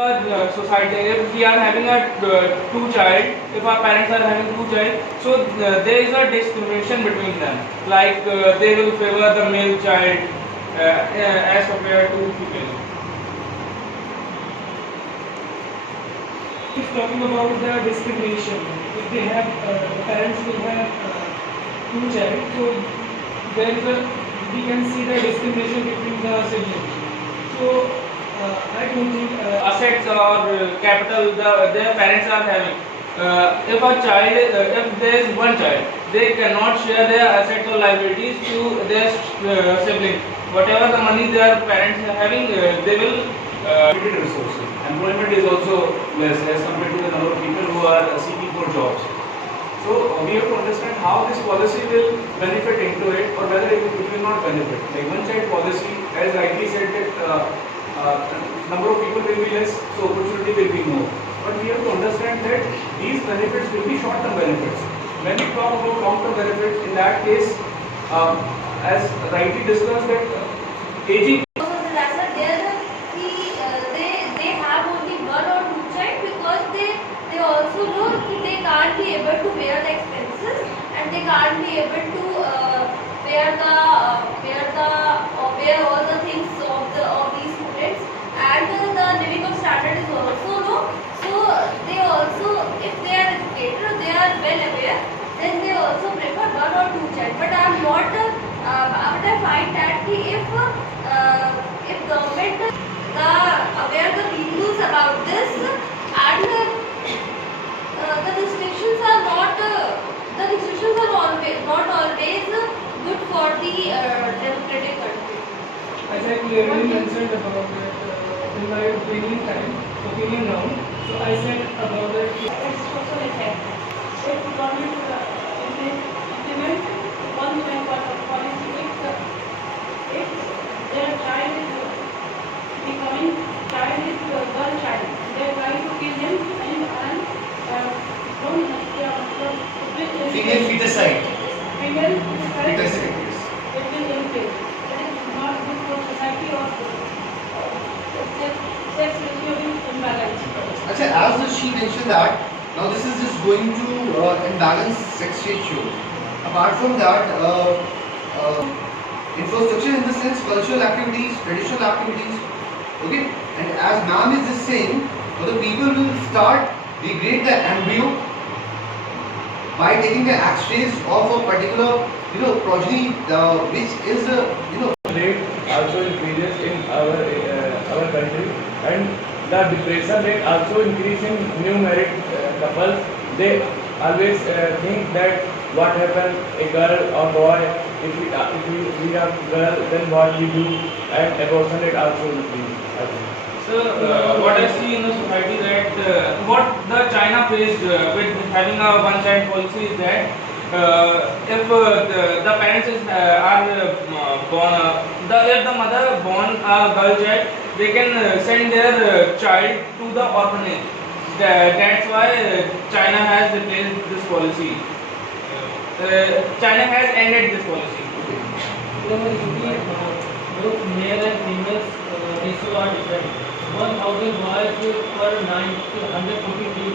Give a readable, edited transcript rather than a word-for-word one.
Society, if we are having a two child, if our parents are having two child, so there is a discrimination between them. Like they will favor the male child as compared to female. If talking about the discrimination, if they have parents will have two child, so there is a we can see the discrimination between the siblings. So I don't think Assets or capital their parents are having. If a child, if there is one child, they cannot share their assets or liabilities to their siblings. Whatever the money their parents are having, they will. Limited resources. Employment is also less as compared to the number of people who are seeking for jobs. So we have to understand how this policy will benefit into it, or whether it will not benefit. Like one child policy, as rightly said, that number of people will be less, so opportunity will be more. But we have to understand that these benefits will be short-term benefits. When we talk about long-term benefits, in that case, as rightly discussed, that aging. They have only one or two child, because they also know that they can't be able to bear the expenses, and they can't be able to bear all the things of these students, and the living of standard is also low. So they also, if they are educated or they are well aware, then they also prefer one or two child. But I am not. But I find that if government aware the rules about this, and the restrictions are not always good for the democratic country. as I clearly mentioned about that in my opinion round. So I said about that. Social effect. If government implement one policy, if their child is becoming girl child, they are trying to kill him and Female feticide. female Feticide. it will increase. That is not good for society or sex ratio will imbalance. Actually, as she mentioned that, now this is just going to imbalance sex ratio. Apart from that, infrastructure in the sense cultural activities, traditional activities, okay? And as ma'am is just saying, the people will start degrade the embryo by taking the X-rays of a particular, progeny, which is, rate also increases in our country, and the depression rate also increase in new married couples. They always think that what happened a girl or boy, if we are girl, then what we do, and abortion rate also increase. So what I see in the society that what the China faced with having a one-child policy is that if the parents are born, if the mother born a girl child, they can send their child to the orphanage. That's why China has replaced this policy. China has ended this policy. Both male and female ratio are different. 1,000 boys per 143